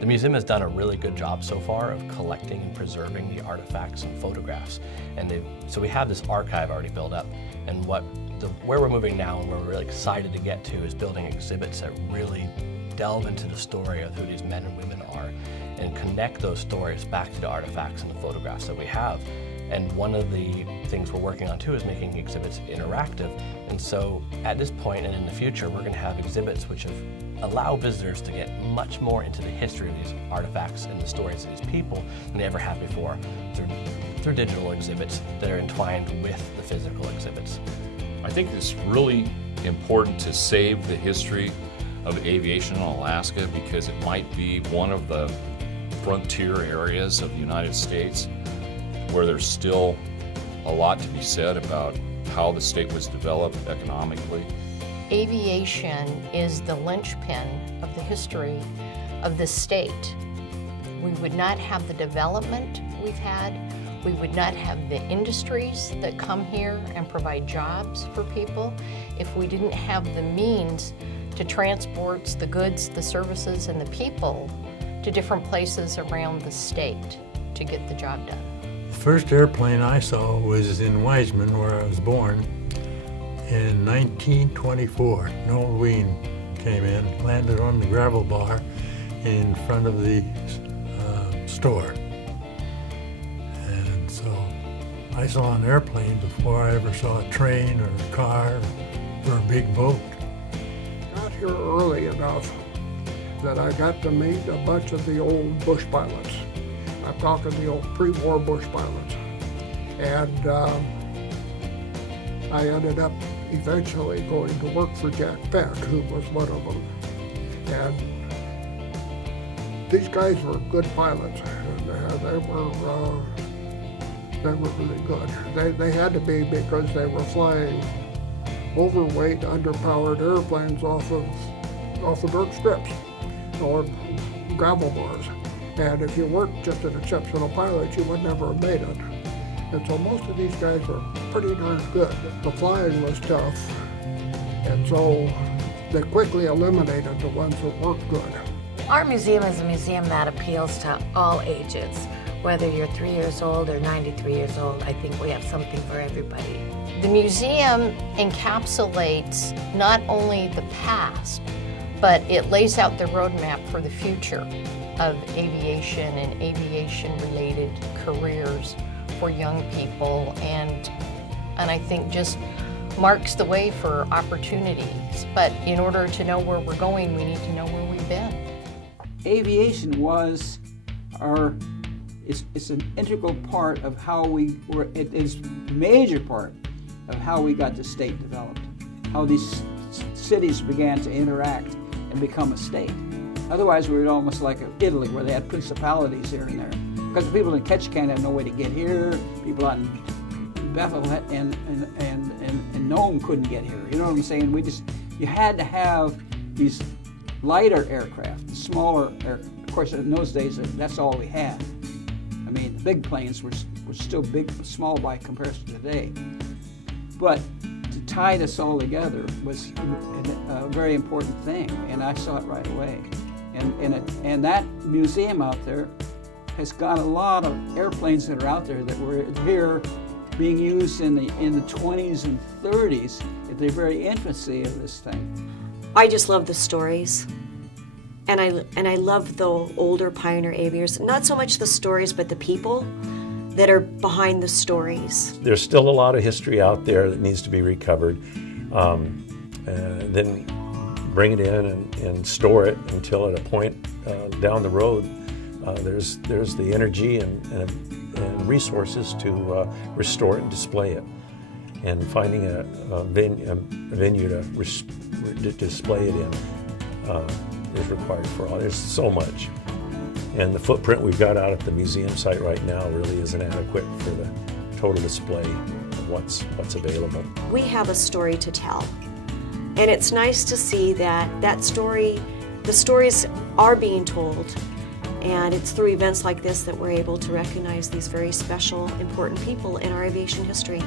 The museum has done a really good job so far of collecting and preserving the artifacts and photographs. And so we have this archive already built up. And where we're moving now and where we're really excited to get to is building exhibits that really delve into the story of who these men and women are and connect those stories back to the artifacts and the photographs that we have. And one of the things we're working on too is making exhibits interactive. And so at this point and in the future, we're going to have exhibits which allow visitors to get much more into the history of these artifacts and the stories of these people than they ever have before through digital exhibits that are entwined with the physical exhibits. I think it's really important to save the history of aviation in Alaska because it might be one of the frontier areas of the United States where there's still a lot to be said about how the state was developed economically. Aviation is the linchpin of the history of the state. We would not have the development we've had. We would not have the industries that come here and provide jobs for people if we didn't have the means to transport the goods, the services, and the people to different places around the state to get the job done. The first airplane I saw was in Wiseman, where I was born, in 1924. Noel Ween came in, landed on the gravel bar in front of the store. And so I saw an airplane before I ever saw a train or a car or a big boat. Got here early enough that I got to meet a bunch of the old bush pilots. I'm talking the old pre-war bush pilots. And I ended up eventually going to work for Jack Peck, who was one of them. And these guys were good pilots. They were really good. They had to be because they were flying overweight, underpowered airplanes off of dirt strips or gravel bars. And if you weren't just an exceptional pilot, you would never have made it. And so most of these guys were pretty darn good. The flying was tough, and so they quickly eliminated the ones that weren't good. Our museum is a museum that appeals to all ages. Whether you're 3 years old or 93 years old, I think we have something for everybody. The museum encapsulates not only the past, but it lays out the roadmap for the future of aviation and aviation-related careers for young people, and I think just marks the way for opportunities. But in order to know where we're going, we need to know where we've been. Aviation was it's an integral part of how it is a major part of how we got the state developed, how these cities began to interact and become a state. Otherwise, we were almost like Italy, where they had principalities here and there. Because the people in Ketchikan had no way to get here. People on Bethel and Nome couldn't get here. You know what I'm saying? You had to have these lighter aircraft, smaller Of course, in those days, that's all we had. I mean, the big planes were still big, small by comparison to today. But to tie this all together was a very important thing, and I saw it right away. And that museum out there has got a lot of airplanes that are out there that were here being used in the 20s and 30s at the very infancy of this thing. I just love the stories. And I love the older pioneer aviators. Not so much the stories, but the people that are behind the stories. There's still a lot of history out there that needs to be recovered. Then bring it in and store it until at a point down the road there's the energy and resources to restore it and display it. And finding a venue to display it in is required for all. There's so much. And the footprint we've got out at the museum site right now really isn't adequate for the total display of what's available. We have a story to tell. And it's nice to see that story, the stories are being told. And it's through events like this that we're able to recognize these very special, important people in our aviation history.